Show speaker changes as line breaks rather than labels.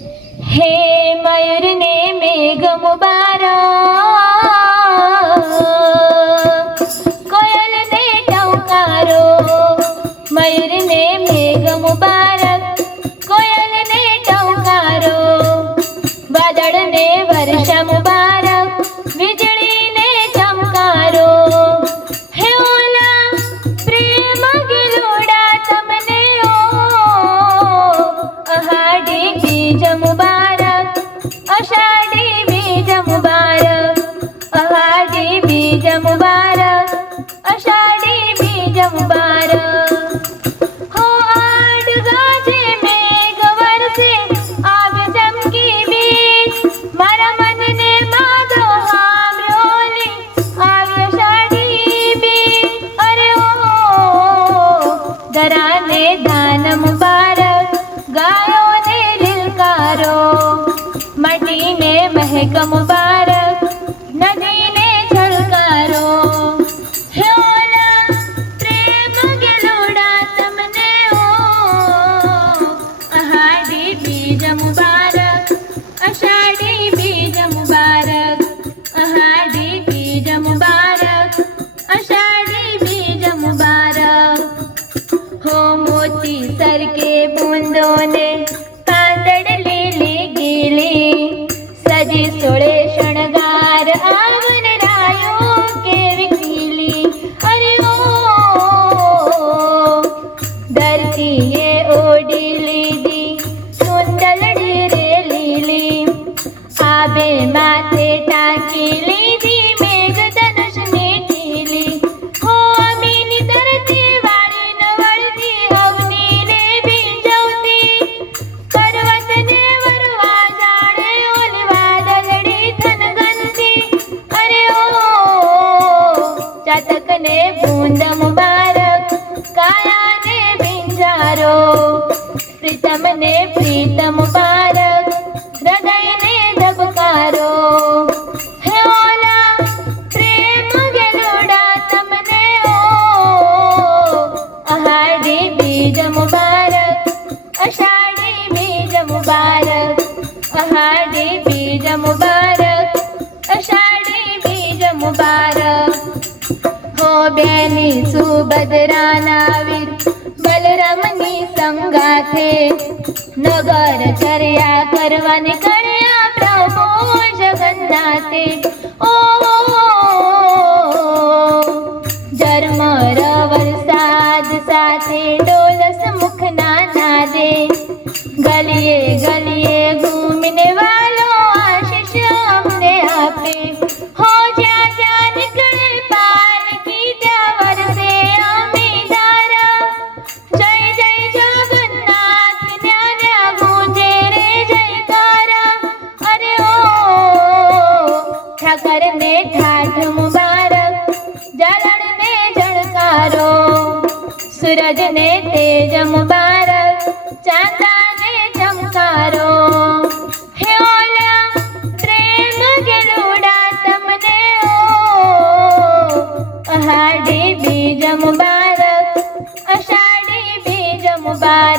हे मयूर ने मेघ मुबारा बीज मुबारक शेख मुबारक नदीने झळकारो हेला प्रेम गेलोडा तमने ओ। आहाडी बीज मुबारक आषाढी बीज मुबारक। आहाडी बीज मुबारक आषाढी बीज मुबारक। हो मोती सरके कांदडे historia. चातक ने बूंद मुबारक काया ने बिंजारो। प्रीतम ने प्रीत मुबारक हृदय ने धबकारो। हे ओला प्रेम गेलुडा तमने ओ। आहाडी बीज मुबारक आषाढी बीज मुबारक आहाडी बीज मुबारक आषाढी बीज मुबारक। બેની સુભદ્રાના વીર બલરામની સંગાથે નગર ચર્યા કરવાને કળ્યા પ્રભુ જગન્નાથે. ઓ ઝરમર વરસાદ સાથે ડોલસ મુખના નાદે ગલીએ ગલીએ ઠાકર ને ઠાઠ મુબારક જાલણ ને જળકારો સૂરજ ને તેજ મુબારક ચાંદા ને ચમકારો હે ઓલા પ્રેમ ગેલુડા તમને ઓ અહાડી બીજ મુબારક અષાઢી બીજ મુબારક